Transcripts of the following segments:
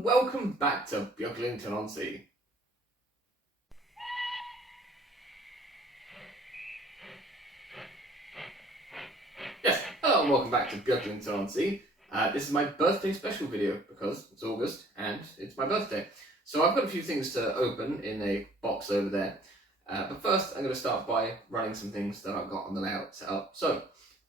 and welcome back to Beaglington-On-Sea. Yes, hello and welcome back to Beaglington-On-Sea. This is my birthday special video because it's August and it's my birthday. So I've got a few things to open in a box over there. But first I'm going to start by running some things that I've got on the layout set up. So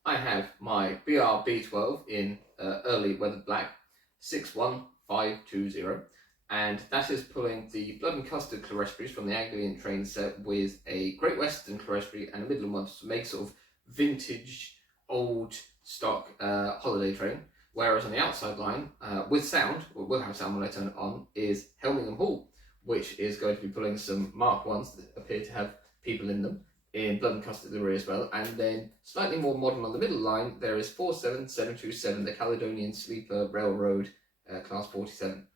I have my BR-B12 in early weathered black 61520, and that is pulling the blood and custard chlorestries from the Anglian train set with a Great Western chlorestry and a Midland one to make sort of vintage old stock holiday train. Whereas on the outside line, with sound, or will have sound when I turn it on, is Helmingham Hall, which is going to be pulling some Mark 1s that appear to have people in them, in blood and custard livery as well. And then slightly more modern on the middle line, there is 47727, the Caledonian Sleeper Railroad Class 47.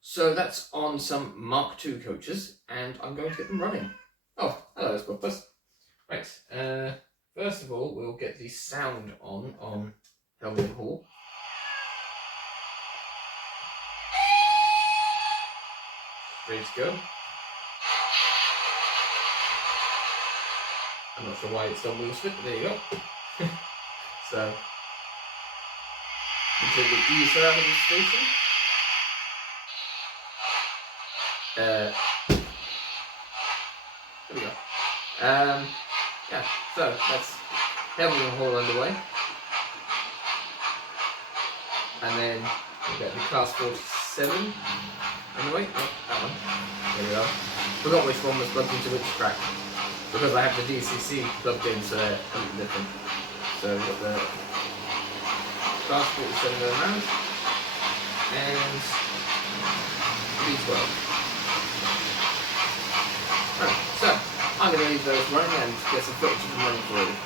So that's on some Mark II coaches, and I'm going to get them running. Oh, hello, Squappers. Right, first of all, we'll get the sound on Helmingham Hall. Ready to go. I'm not sure why it's done wheel slip, but there you go. So, until the ease out of the station. There we go. Yeah, so that's Helmingham Hall underway. And then we've got the Class 47 underway. Oh, that one. There we go. Forgot which one was plugged into which track. Because I have the DCC plugged in, so they're completely different. So we've got the Class 47 going around. And B12. Right, so I'm going to leave those running and get some footage of them running for you.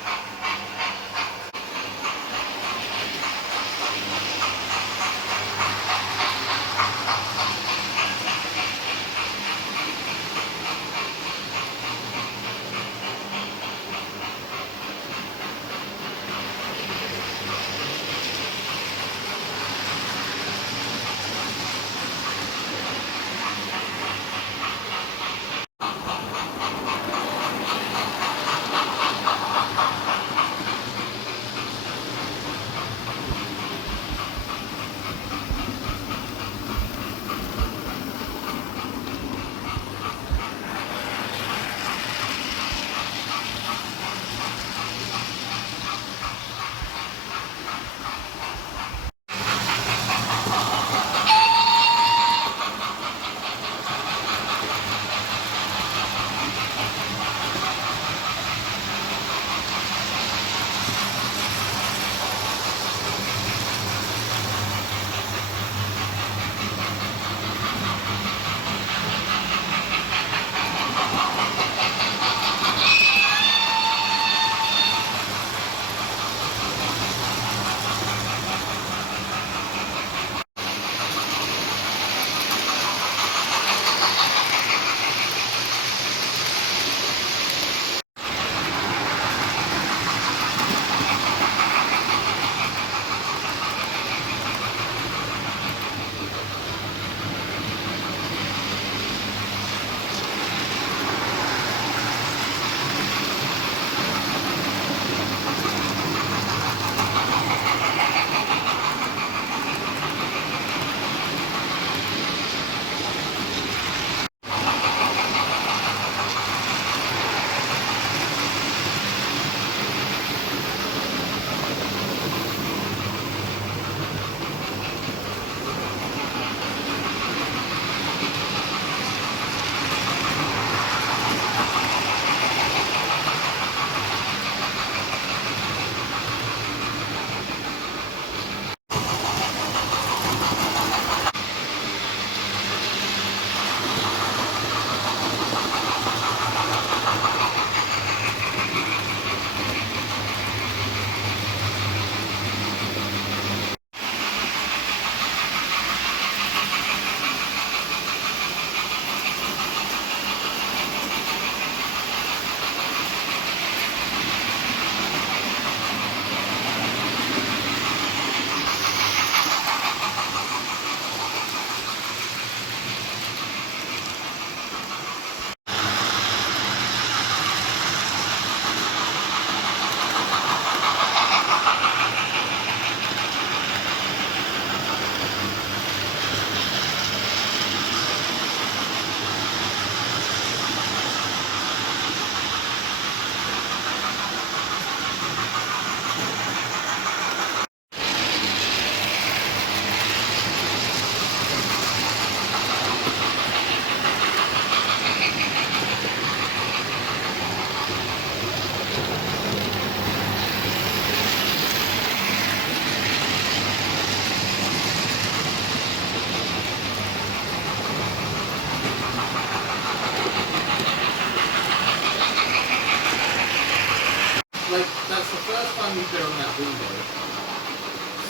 like, that's the first time we've been on that window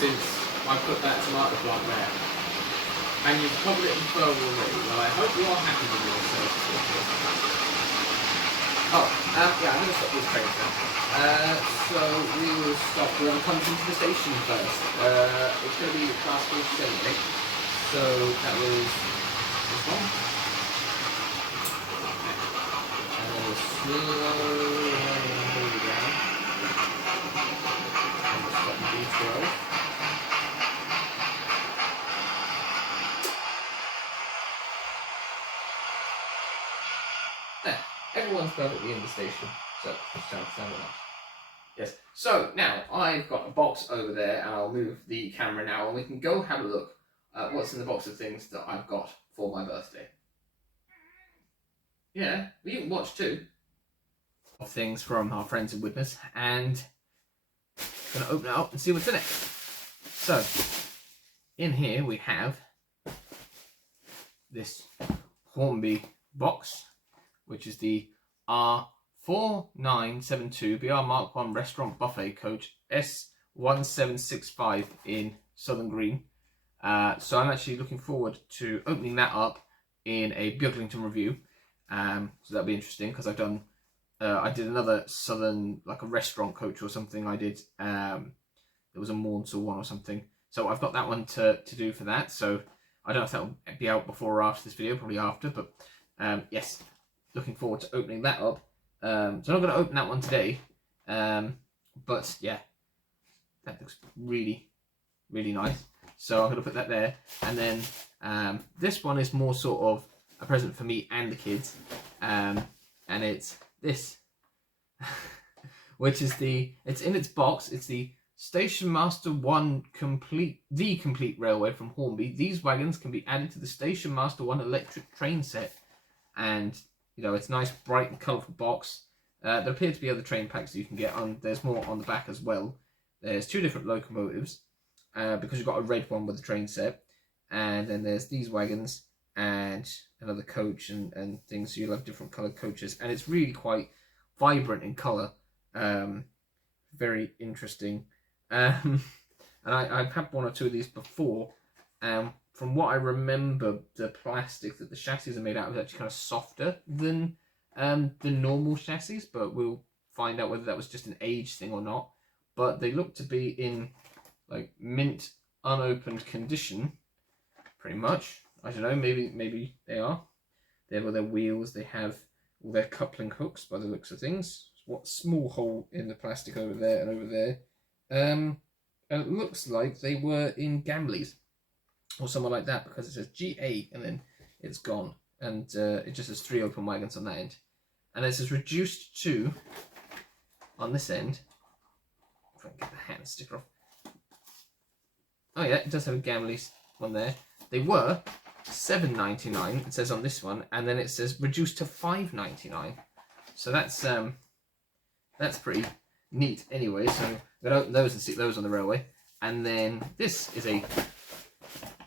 since I put that tomato plant there. And you've covered it in fur already. Well, I hope you're happy with yourself. Oh, yeah, I'm going to stop this train now. So we will stop whoever comes into the station first. It's going to be the class 47, right? So that was this one. And then we'll slowly hold it down. And we'll stop the B12. There. Everyone's perfectly in the station, so just sound enough. Yes. So now I've got a box over there, and I'll move the camera now, and we can go have a look at what's in the box of things that I've got for my birthday. Yeah, we can watch too. Of things from our friends and witness, and I'm gonna open it up and see what's in it. So in here we have this Hornby box, which is the R4972 BR Mark 1 Restaurant Buffet Coach S1765 in Southern Green. So I'm actually looking forward to opening that up in a Beaglington review. So that'll be interesting, because I've done, I did another Southern, like a restaurant coach or something I did. There was a Mornsel one or something. So I've got that one to do for that. So I don't know if that'll be out before or after this video, probably after, but yes. Looking forward to opening that up. So I'm not going to open that one today, but yeah, that looks really, really nice. So I'm going to put that there, and then this one is more sort of a present for me and the kids, and it's this, which is it's in its box. It's the Station Master 1 complete railway from Hornby. These wagons can be added to the Station Master 1 electric train set, and you know, it's a nice, bright and colourful box. There appear to be other train packs that you can get on. There's more on the back as well. There's 2 different locomotives, because you've got a red one with the train set. And then there's these wagons and another coach and things. So you'll have different coloured coaches. And it's really quite vibrant in colour. Very interesting. And I've had 1 or 2 of these before. From what I remember, the plastic that the chassis are made out of is actually kind of softer than the normal chassis, but we'll find out whether that was just an age thing or not. But they look to be in like mint unopened condition, pretty much. I don't know, maybe they are. They have all their wheels, they have all their coupling hooks by the looks of things. What small hole in the plastic over there and over there. And it looks like they were in Gambley's or somewhere like that, because it says G8 and then it's gone, and it just has 3 open wagons on that end, and it says reduced to on this end. If I can get the hand sticker off. Oh yeah, it does have a Gambley's one there. They were $7.99, it says on this one, and then it says reduced to $5.99. So that's pretty neat anyway. So I'm gonna open those and stick those on the railway. And then this is a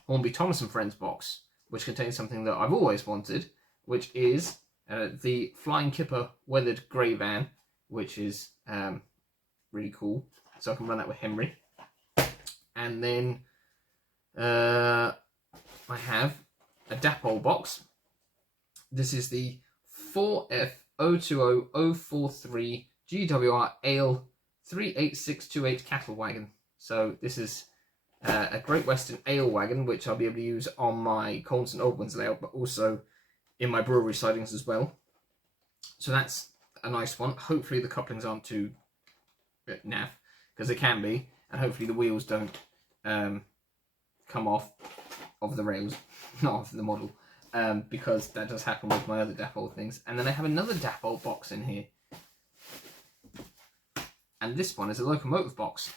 Hornby Thomas and Friends box, which contains something that I've always wanted, which is the Flying Kipper weathered grey van, which is really cool. So I can run that with Henry. And then I have a Dapol box. This is the 4F020043 GWR Ale 38628 cattle wagon. So this is a Great Western ale wagon, which I'll be able to use on my Colne St Albans layout, but also in my brewery sidings as well. So that's a nice one. Hopefully the couplings aren't too naff, because they can be, and hopefully the wheels don't come off of the rails, not off the model, because that does happen with my other Dapol things. And then I have another Dapol box in here, and this one is a locomotive box.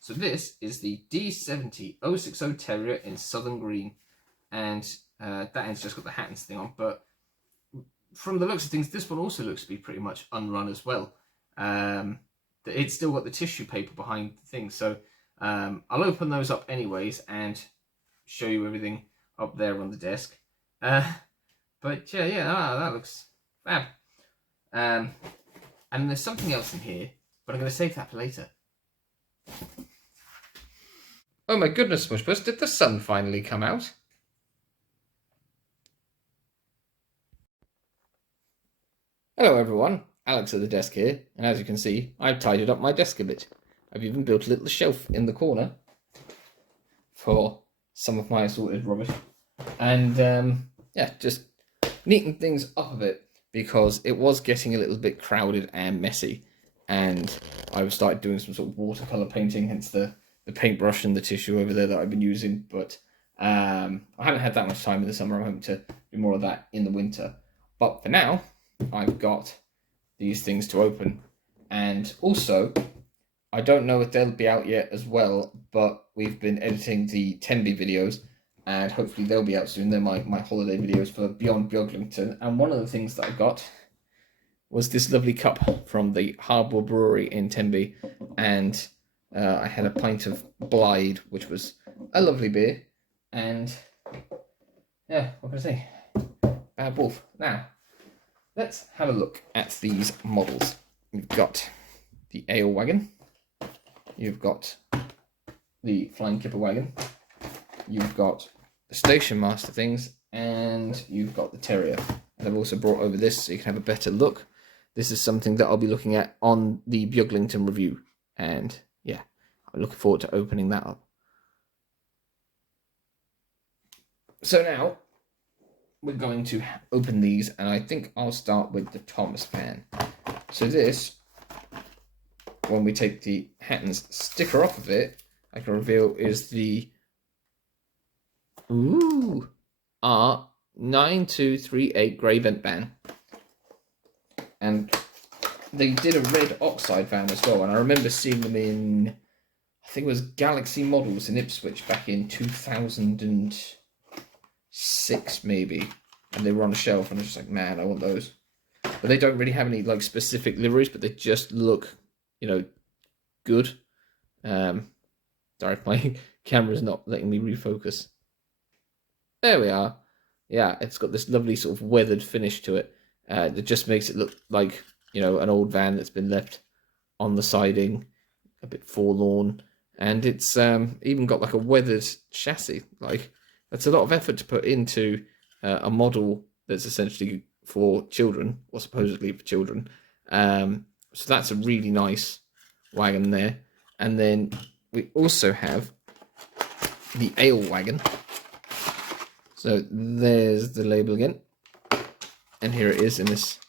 So this is the D70-060 Terrier in Southern Green, and that end's just got the Hattons thing on, but from the looks of things, this one also looks to be pretty much unrun as well. It's still got the tissue paper behind the thing, so I'll open those up anyways and show you everything up there on the desk. But yeah, that looks fab. And there's something else in here but I'm going to save that for later. Oh my goodness, Smushbus, did the sun finally come out? Hello everyone, Alex at the desk here, and as you can see, I've tidied up my desk a bit. I've even built a little shelf in the corner for some of my assorted rubbish. And yeah, just neaten things up a bit because it was getting a little bit crowded and messy. And I've started doing some sort of watercolour painting, hence the paintbrush and the tissue over there that I've been using. But I haven't had that much time in the summer. I'm hoping to do more of that in the winter. But for now, I've got these things to open. And also, I don't know if they'll be out yet as well, but we've been editing the Tenby videos, and hopefully they'll be out soon. They're my holiday videos for Beyond Beaglington. And one of the things that I got was this lovely cup from the Harbour Brewery in Tenby, and I had a pint of Blyde, which was a lovely beer, and yeah, what can I say? Bad wolf. Now, let's have a look at these models. You've got the ale wagon, you've got the flying kipper wagon, you've got the station master things, and you've got the terrier. And I've also brought over this so you can have a better look. This is something that I'll be looking at on the Beaglington review, and yeah, I'm looking forward to opening that up. So now we're going to open these, and I think I'll start with the Thomas van. So this, when we take the Hatton's sticker off of it, I can reveal is the R9238 grey vent van. And they did a red oxide van as well, and I remember seeing them in, I think it was Galaxy Models in Ipswich back in 2006 maybe, and they were on a shelf, and I was just like, man, I want those. But they don't really have any like specific liveries, but they just look, you know, good. Sorry, my camera's not letting me refocus. There we are. Yeah, it's got this lovely sort of weathered finish to it. That just makes it look like, you know, an old van that's been left on the siding, a bit forlorn. And it's even got like a weathered chassis. Like, that's a lot of effort to put into a model that's essentially for children, or supposedly for children. So that's a really nice wagon there. And then we also have the ale wagon. So there's the label again. And here it is in this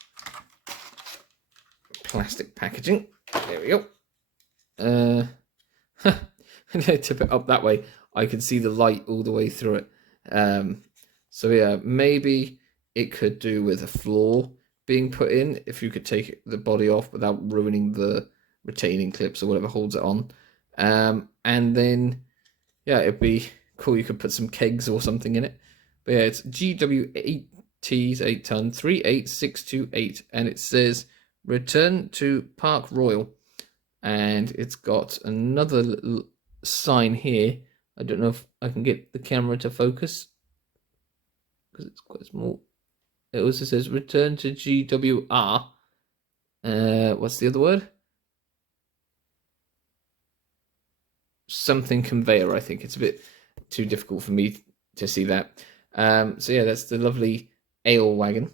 plastic packaging. There we go. When I tip it up that way, I can see the light all the way through it. So yeah, maybe it could do with a floor being put in, if you could take the body off without ruining the retaining clips or whatever holds it on. And then, yeah, it'd be cool. You could put some kegs or something in it. But yeah, it's GW8T's 8 ton 38628, and it says return to Park Royal. And it's got another little sign here. I don't know if I can get the camera to focus because it's quite small. It also says return to GWR. What's the other word? Something conveyor, I think. It's a bit too difficult for me to see that. So yeah, that's the lovely ale wagon.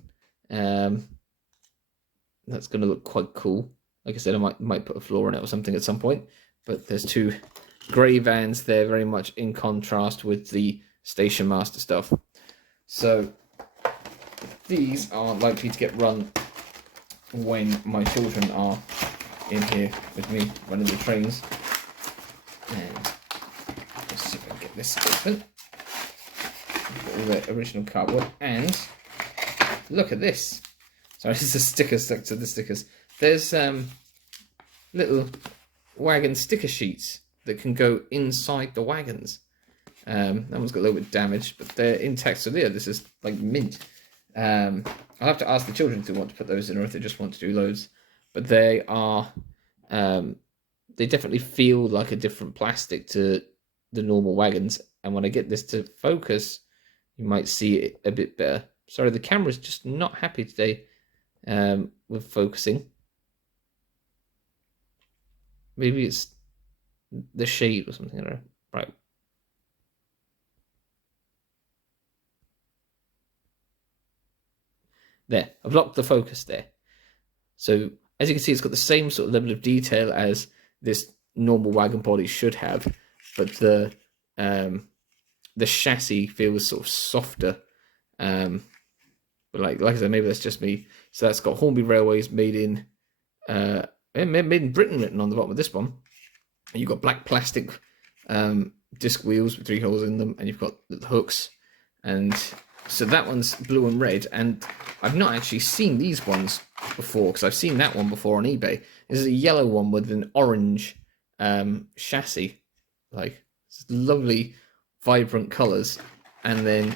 That's going to look quite cool. Like I said, I might put a floor in it or something at some point. But there's two grey vans there, very much in contrast with the Station Master stuff. So these are likely to get run when my children are in here with me running the trains. And let's see if I can get this open. Got all the original cardboard, and look at this. Sorry, this is a sticker stuck to the stickers. There's little wagon sticker sheets that can go inside the wagons. That one's got a little bit damaged, but they're intact. So there, this is like mint. I'll have to ask the children if they want to put those in or if they just want to do loads. But they are, they definitely feel like a different plastic to the normal wagons. And when I get this to focus, you might see it a bit better. Sorry, the camera's just not happy today with focusing. Maybe it's the shade or something. I don't know. Right. There. I've locked the focus there. So as you can see, it's got the same sort of level of detail as this normal wagon body should have, but the chassis feels sort of softer. But like I said, maybe that's just me. So that's got Hornby Railways made in Britain written on the bottom of this one. And you've got black plastic disc wheels with 3 holes in them, and you've got the hooks. And so that one's blue and red, and I've not actually seen these ones before, because I've seen that one before on eBay. This is a yellow one with an orange chassis. Like, lovely, vibrant colours. And then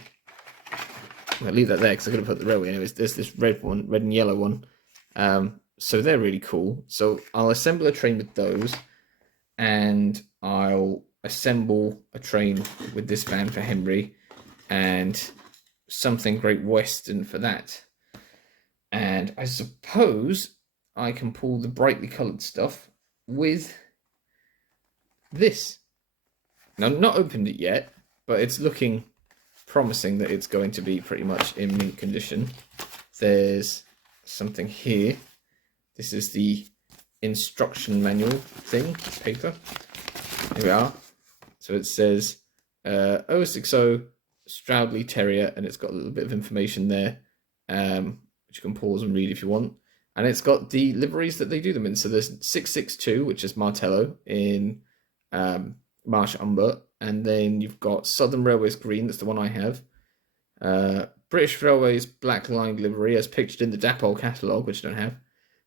I'll leave that there because I'm going to put the railway. Anyways, there's this red one, red and yellow one. So they're really cool. So I'll assemble a train with those, and I'll assemble a train with this van for Henry, and something Great Western for that. And I suppose I can pull the brightly coloured stuff with this. Now, I've not opened it yet, but it's looking promising that it's going to be pretty much in mint condition. There's something here. This is the instruction manual thing, paper. Here we are. So it says 060 Stroudley Terrier, and it's got a little bit of information there, which you can pause and read if you want. And it's got the liveries that they do them in. So there's 662, which is Martello in Marsh Umber, and then you've got Southern Railways Green, that's the one I have. British Railways Black Line livery, as pictured in the Dapol catalogue, which I don't have.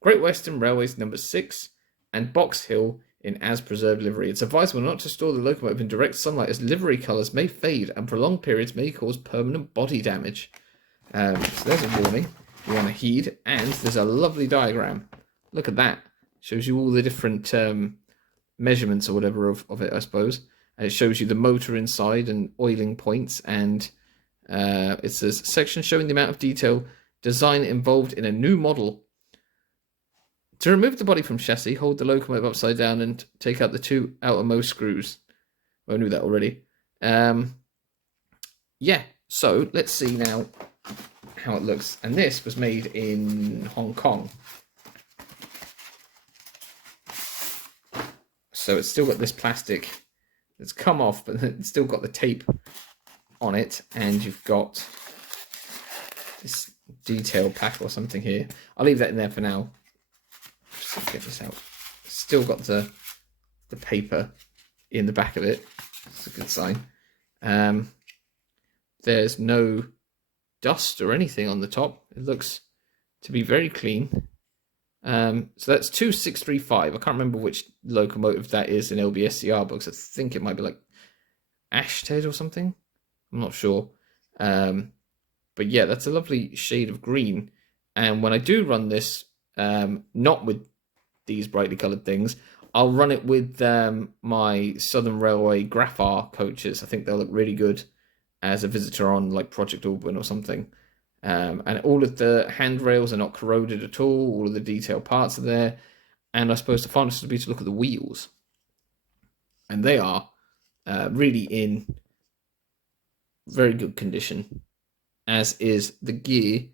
Great Western Railways number 6, and Box Hill in as preserved livery. It's advisable not to store the locomotive in direct sunlight, as livery colours may fade and prolonged periods may cause permanent body damage. So there's a warning you want to heed, and there's a lovely diagram. Look at that. Shows you all the different measurements or whatever of it, I suppose. And it shows you the motor inside and oiling points, and it says section showing the amount of detail design involved in a new model. To remove the body from chassis, hold the locomotive upside down and take out the 2 outermost screws. Well, I knew that already. Yeah, so let's see now how it looks. And this was made in Hong Kong. So it's still got this plastic that's come off, but it's still got the tape on it. And you've got this detail pack or something here. I'll leave that in there for now. Just get this out. Still got the paper in the back of it. That's a good sign. There's no dust or anything on the top. It looks to be very clean. So that's 2635. I can't remember which locomotive that is in LBSCR books. I think it might be like Ashted or something. I'm not sure. But yeah, that's a lovely shade of green. And when I do run this, not with these brightly coloured things, I'll run it with my Southern Railway Graphar coaches. I think they'll look really good as a visitor on like Project Auburn or something. And all of the handrails are not corroded at all of the detailed parts are there. And I suppose the fondest would be to look at the wheels. And they are really in very good condition, as is the gear.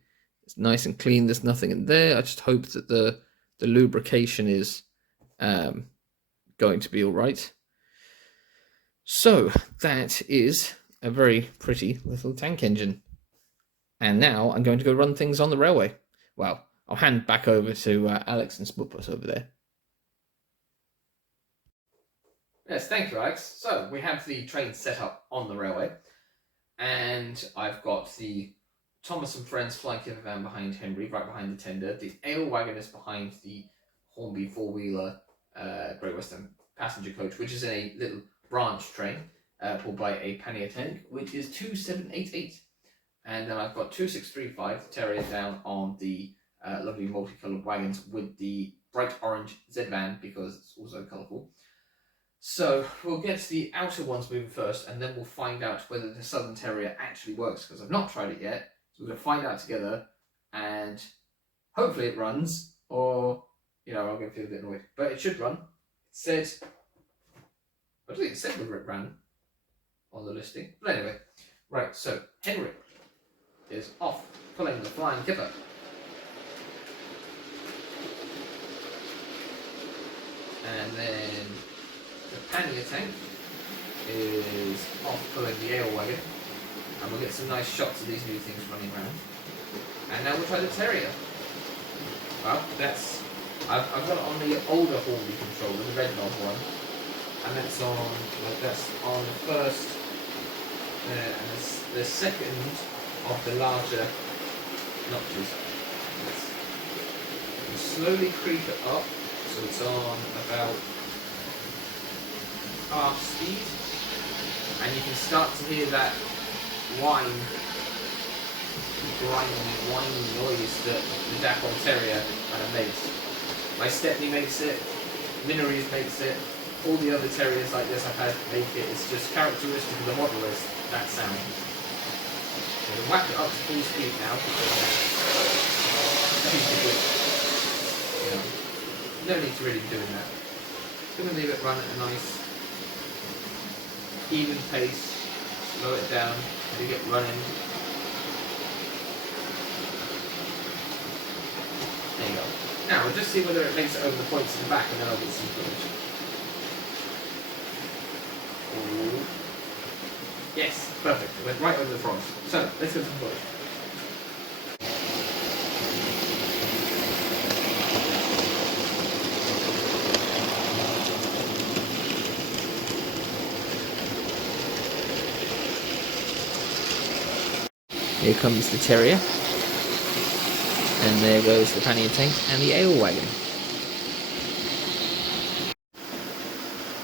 It's nice and clean, there's nothing in there. I just hope that the lubrication is going to be all right. So that is a very pretty little tank engine. And now I'm going to go run things on the railway. Well, I'll hand back over to Alex and Sputbus over there. Yes, thank you, Alex. So we have the train set up on the railway, and I've got the Thomas and Friends flying caravan van behind Henry, right behind the tender. The ale wagon is behind the Hornby four-wheeler Great Western passenger coach, which is in a little branch train pulled by a pannier tank, which is 2788. And then I've got 2635, the Terrier, down on the lovely multicoloured wagons with the bright orange Z-van, because it's also colourful. So we'll get the outer ones moving first, and then we'll find out whether the Southern Terrier actually works, because I've not tried it yet. So we're going to find out together, and hopefully it runs, or, you know, I'm going to feel a bit annoyed. But it should run. said, I don't think it said whether it ran on the listing, but anyway, right. So Henry is off pulling the flying kipper. And then the pannier tank is off pulling the ale wagon. And we'll get some nice shots of these new things running around. And now we'll try the terrier. Well, that's... I've got it on the older Hornby controller, the red knob one. And that's on the first... and the second of the larger notches. We'll slowly creep it up. So it's on about half speed, and you can start to hear that whiny noise that the Dapple Terrier kind of makes. My Stepney makes it, Minories makes it, all the other terriers like this I've had make it. It's just characteristic of the model is that sound. So we'll whack it up to full speed now. No need to really be doing that. Just going to leave it run at a nice even pace, slow it down, let it get running. There you go. Now we'll just see whether it makes it over the points in the back and then I'll get some footage. Ooh. Yes, perfect. It went right over the front. So, let's get some footage. Here comes the terrier, and there goes the pannier tank and the ale wagon.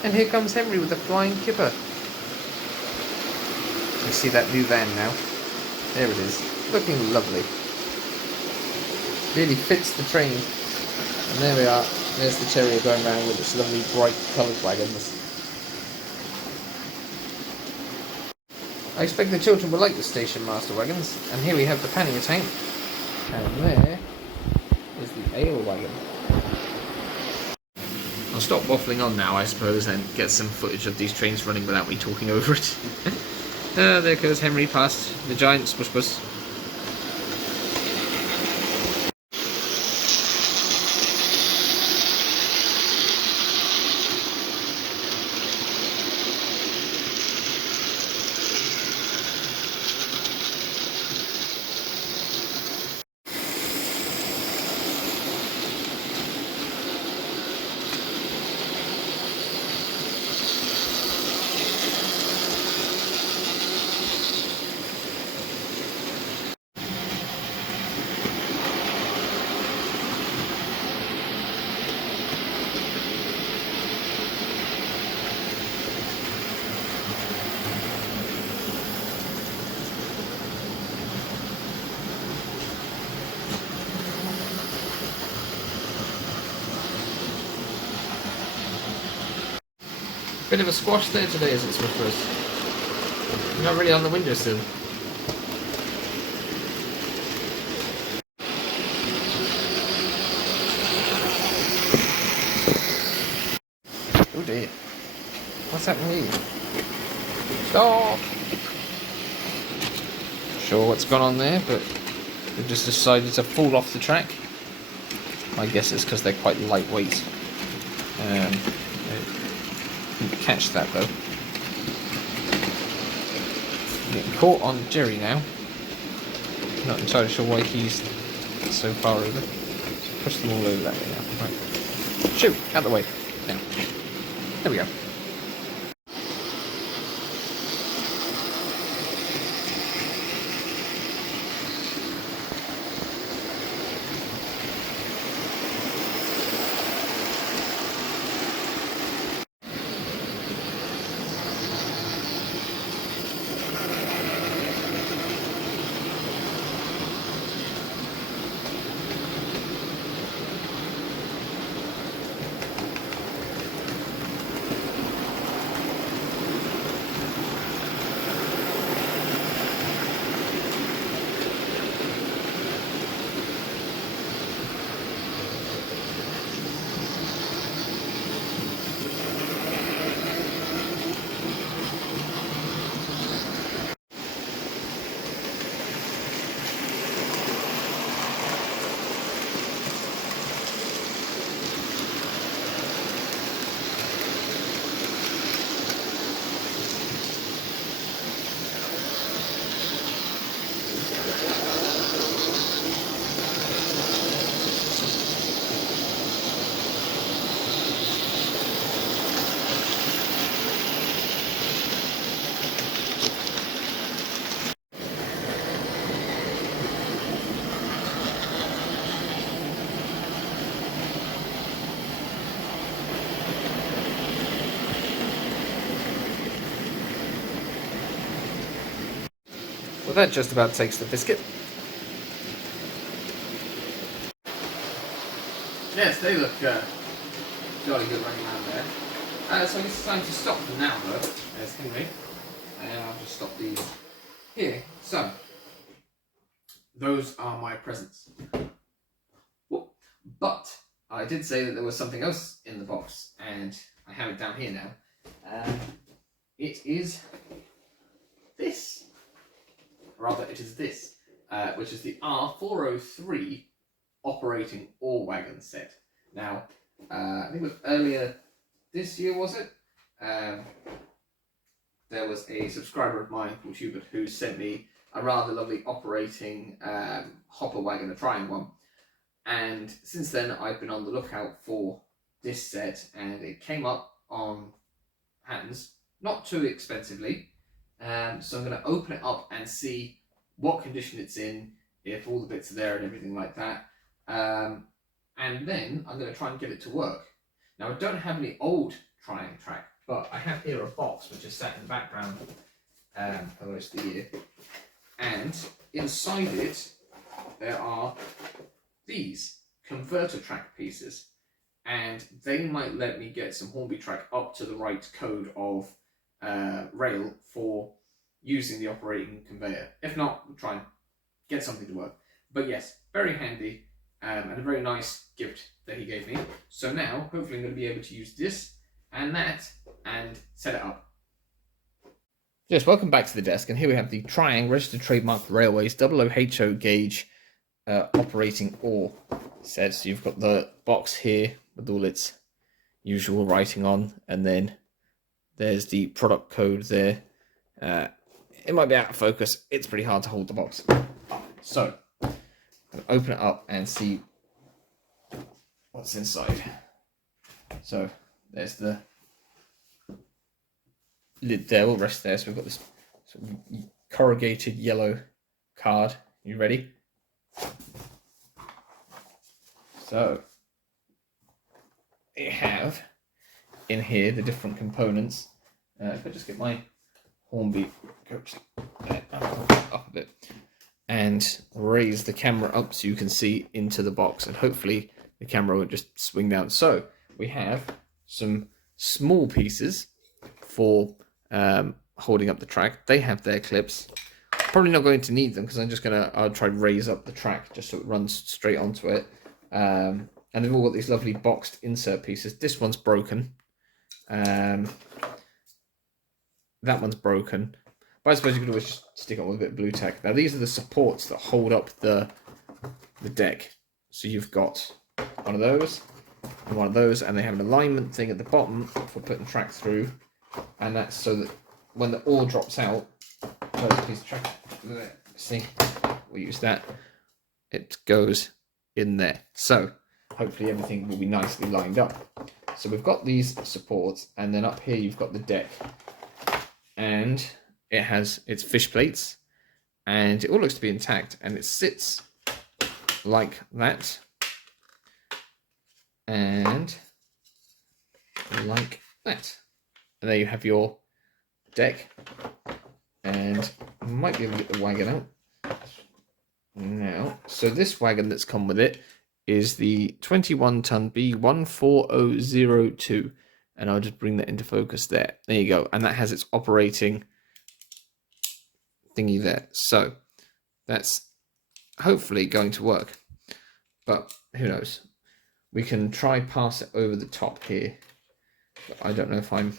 And here comes Henry with the flying kipper. You see that new van now? There it is, looking lovely. Really fits the train. And there we are, there's the terrier going around with its lovely bright coloured wagons. I expect the children will like the Station Master wagons, and here we have the pannier tank, and there is the ale wagon. I'll stop waffling on now, I suppose, and get some footage of these trains running without me talking over it. There goes Henry past the giant spush bus. Bit of a squash there today as it's first. Not really on the windowsill. Oh dear. What's happening here? Stop! Not sure what's gone on there, but they've just decided to fall off the track. My guess is because they're quite lightweight. Didn't catch that though. Getting caught on Jerry now. Not entirely sure why he's so far over. Push them all over that way now. Right. Shoot! Out the way. Now. There we go. But that just about takes the biscuit. Yes, they look jolly good running around there. So I guess it's time to stop for now though. There's Henry. And I'll just stop these here. So, those are my presents. Whoop. But I did say that there was something else in the box, and I have it down here now. It is this. Rather, it is this, which is the R403 operating ore wagon set. Now, I think it was earlier this year, was it? There was a subscriber of mine called Hubert who sent me a rather lovely operating hopper wagon, a trying one. And since then, I've been on the lookout for this set, and it came up on Hattons, not too expensively. So I'm going to open it up and see what condition it's in, if all the bits are there and everything like that. And then I'm going to try and get it to work. Now, I don't have any old trying track, but I have here a box which is sat in the background for most of the year. And inside it, there are these converter track pieces. And they might let me get some Hornby track up to the right code of rail for using the operating conveyor. If not, we'll try and get something to work. But yes, very handy and a very nice gift that he gave me. So now, hopefully I'm going to be able to use this and that and set it up. Yes, welcome back to the desk, and here we have the Triang Registered Trademark Railways 00HO gauge operating ore set. So you've got the box here with all its usual writing on, and then there's the product code there. It might be out of focus. It's pretty hard to hold the box. So, I'm going to open it up and see what's inside. So, there's the lid there, all rest there. So we've got this sort of corrugated yellow card. You ready? So, you have in here the different components. If I just get my Hornby coach up a bit and raise the camera up so you can see into the box, and hopefully the camera will just swing down. So we have some small pieces for holding up the track. They have their clips. Probably not going to need them because I'll try to raise up the track just so it runs straight onto it. And they've all got these lovely boxed insert pieces. This one's broken. That one's broken. But I suppose you could always just stick it on with a bit of blue tack. Now these are the supports that hold up the deck. So you've got one of those and one of those, and they have an alignment thing at the bottom for putting track through. And that's so that when the ore drops out, there's a piece of track. See, we'll use that. It goes in there. So hopefully everything will be nicely lined up. So we've got these supports, and then up here you've got the deck. And it has its fish plates, and it all looks to be intact, and it sits like that, and like that. And there you have your deck, and I might be able to get the wagon out now. So this wagon that's come with it is the 21-ton B14002, and I'll just bring that into focus there. There you go, and that has its operating thingy there. So that's hopefully going to work, but who knows. We can try pass it over the top here, but I don't know if I'm...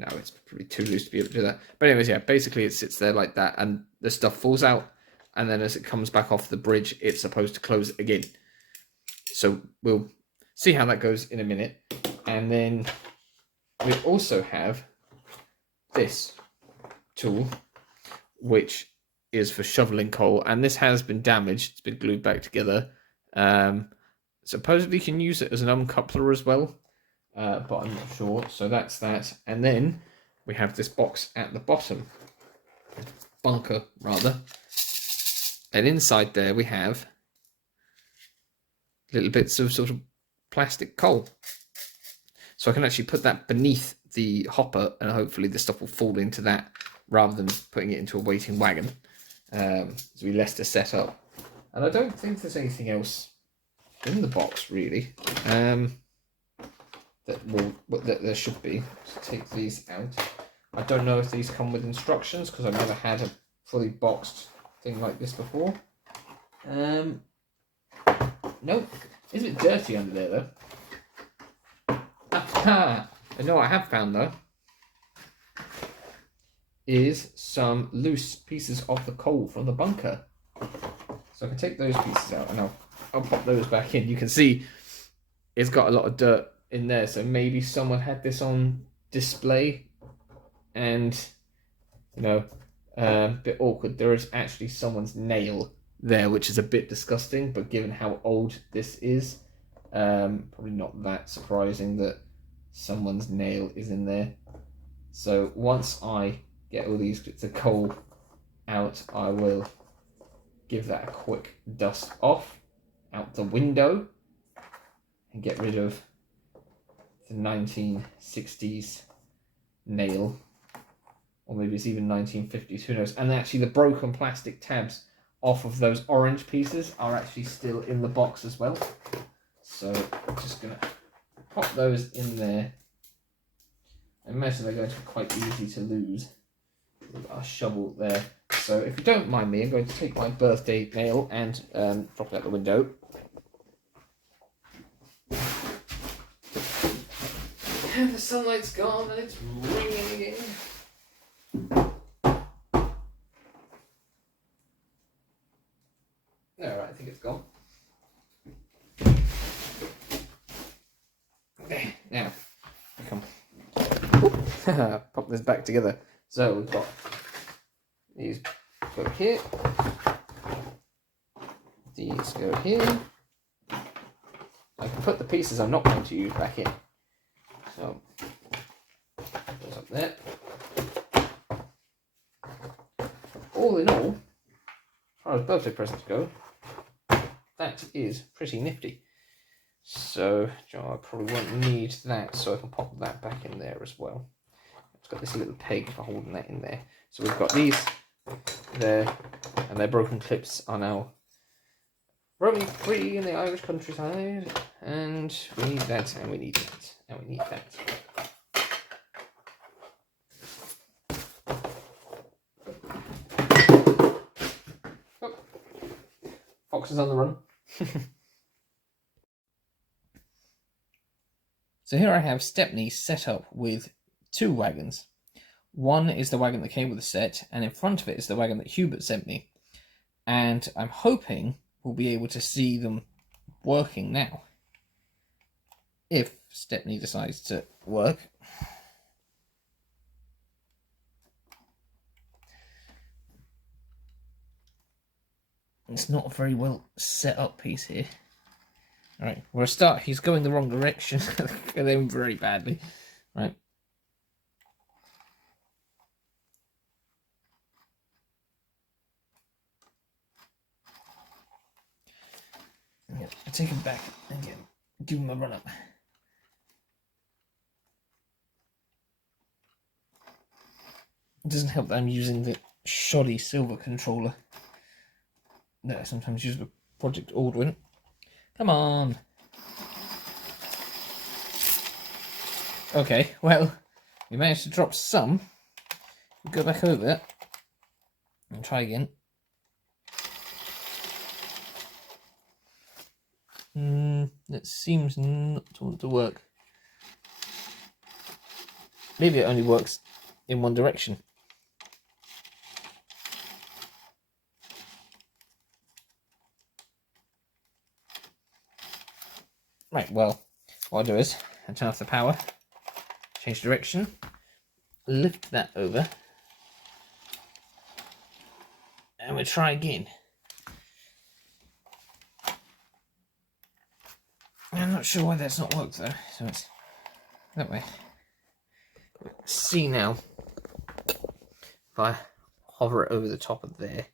No, it's probably too loose to be able to do that. But anyways, yeah, basically it sits there like that, and the stuff falls out, and then as it comes back off the bridge, it's supposed to close it again. So we'll see how that goes in a minute. And then we also have this tool, which is for shoveling coal, and this has been damaged. It's been glued back together. Supposedly you can use it as an uncoupler as well, but I'm not sure. So that's that. And then we have this box at the bottom, bunker rather, and inside there we have little bits of sort of plastic coal. So I can actually put that beneath the hopper, and hopefully the stuff will fall into that rather than putting it into a waiting wagon. It'll be less to set up. And I don't think there's anything else in the box really. That there should be. Just take these out. I don't know if these come with instructions because I've never had a fully boxed thing like this before. Nope. It's a bit dirty under there though. Aha! I know what I have found though is some loose pieces of the coal from the bunker. So I can take those pieces out and I'll pop those back in. You can see it's got a lot of dirt in there, so maybe someone had this on display and, you know, a bit awkward. There is actually someone's nail there, which is a bit disgusting, but given how old this is, probably not that surprising that someone's nail is in there. So once I get all these bits of coal out, I will give that a quick dust off out the window and get rid of the 1960s nail, or maybe it's even 1950s, who knows. And actually the broken plastic tabs off of those orange pieces are actually still in the box as well. So I'm just going to pop those in there. I imagine they're going to be quite easy to lose. We've got a shovel there. So if you don't mind me, I'm going to take my birthday nail and drop it out the window. And the sunlight's gone and it's raining again. Alright, I think it's gone. Okay, now, come. Pop this back together. So we've got these go here. These go here. I can put the pieces I'm not going to use back in. So, goes up there. All in all, as far as birthday presents go, that is pretty nifty. So, I probably won't need that, so I can pop that back in there as well. It's got this little peg for holding that in there. So we've got these there, and their broken clips are now roaming free in the Irish countryside. And we need that, and we need that, and we need that. Oh. Fox is on the run. So here I have Stepney set up with two wagons. One is the wagon that came with the set, and in front of it is the wagon that Hubert sent me. And I'm hoping we'll be able to see them working now, if Stepney decides to work. It's not a very well set up piece here. Alright, we're a start. He's going the wrong direction. Them very badly. Right. Yeah, I take him back and give him a run up. It doesn't help that I'm using the shoddy silver controller that I sometimes use with Project Aldwin. Come on. Okay, well, we managed to drop some. We'll go back over and try again. It seems not to want to work. Maybe it only works in one direction. Right, well, what I'll do is I'll turn off the power, change direction, lift that over, and we'll try again. I'm not sure why that's not worked though, so it's that way. Let's see now if I hover it over the top of there.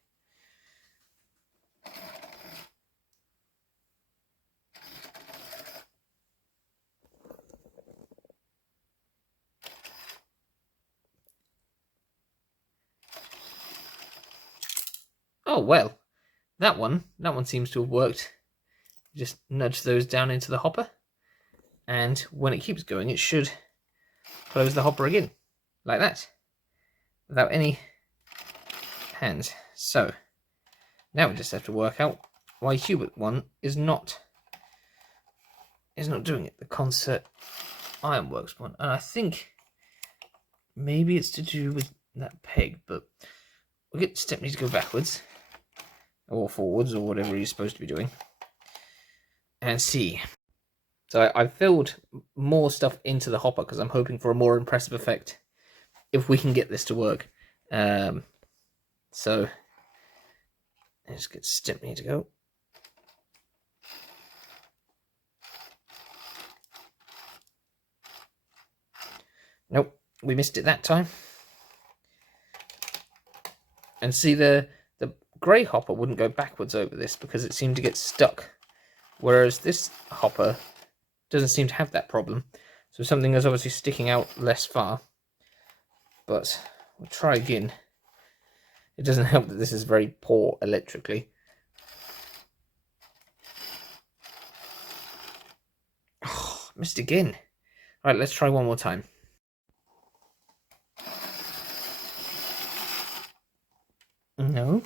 Oh, well, that one seems to have worked. Just nudge those down into the hopper, and when it keeps going, it should close the hopper again, like that, without any hands. So, now we just have to work out why Hubert one is not doing it, the Concert Ironworks one. And I think maybe it's to do with that peg, but we'll get Stepney to go backwards, or forwards, or whatever he's supposed to be doing, and see. So I filled more stuff into the hopper because I'm hoping for a more impressive effect if we can get this to work. So let's get Stepney to go. Nope, we missed it that time. And see, the grey hopper wouldn't go backwards over this because it seemed to get stuck, whereas this hopper doesn't seem to have that problem. So something is obviously sticking out less far. But we'll try again. It doesn't help that this is very poor electrically. Oh, missed again. Right, let's try one more time. No.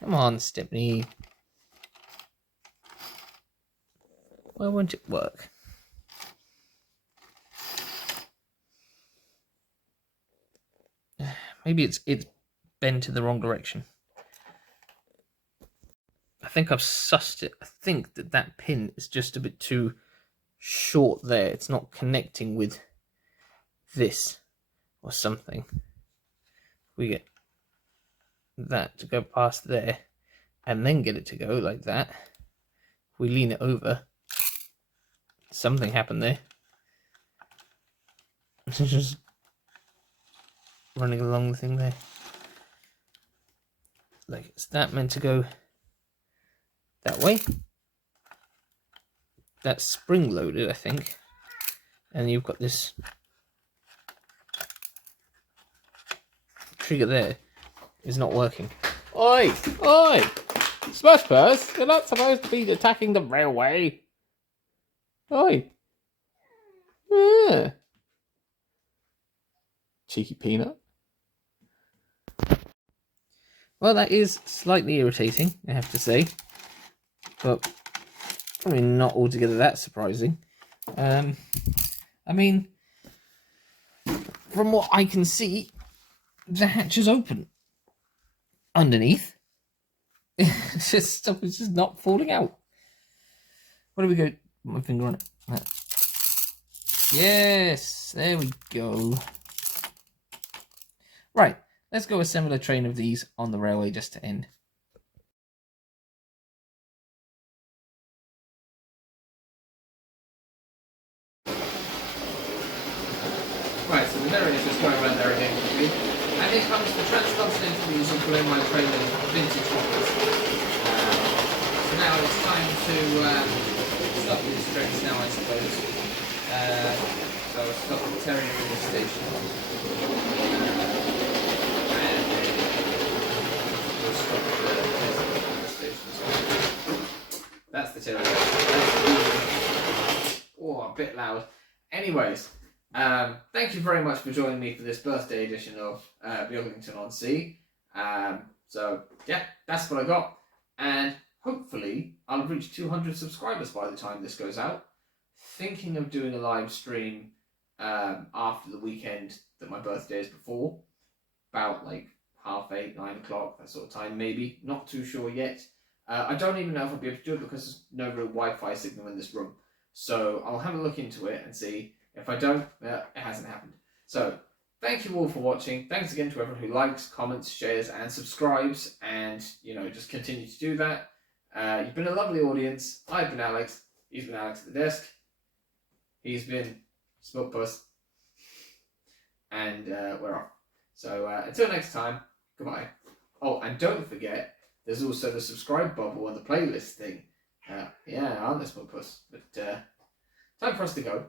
Come on, Stepney. Why won't it work? Maybe it's bent in the wrong direction. I think I've sussed it. I think that pin is just a bit too short there. It's not connecting with this or something. We get that to go past there and then get it to go like that. We lean it over. Something happened there. It's just running along the thing there. Like, is that meant to go that way? That's spring loaded, I think. And you've got this trigger there. Is not working. Oi! Oi! Smash Purse, you're not supposed to be attacking the railway. Oi! Yeah. Cheeky peanut. Well, that is slightly irritating, I have to say. But probably not altogether that surprising. I mean, from what I can see, the hatch is open underneath. Stuff is just not falling out. What do we go? Put my finger on it. Yes, there we go. Right, let's go assemble a train of these on the railway just to end. Right, so the mirror is just going around there again quickly. And here comes the transcontinental music below my train of vintage hoppers. So now it's time to stop these trains now, I suppose. So I'll stop the Terrier in the station. And then we'll stop the station as well. That's the Terrier. Oh, a bit loud. Anyways. Thank you very much for joining me for this birthday edition of Beaglington-On-Sea. So yeah, that's what I got, and hopefully I'll reach 200 subscribers by the time this goes out. Thinking of doing a live stream after the weekend that my birthday is before, about like 8:30, 9 o'clock, that sort of time maybe, not too sure yet. I don't even know if I'll be able to do it because there's no real Wi-Fi signal in this room, so I'll have a look into it and see. If I don't, it hasn't happened. So, thank you all for watching. Thanks again to everyone who likes, comments, shares, and subscribes. And, you know, just continue to do that. You've been a lovely audience. I've been Alex. He's been Alex at the desk. He's been Smoke Puss. And we're off. So, until next time, goodbye. Oh, and don't forget, there's also the subscribe bubble and the playlist thing. Yeah, I'm the Smoke Puss. But time for us to go.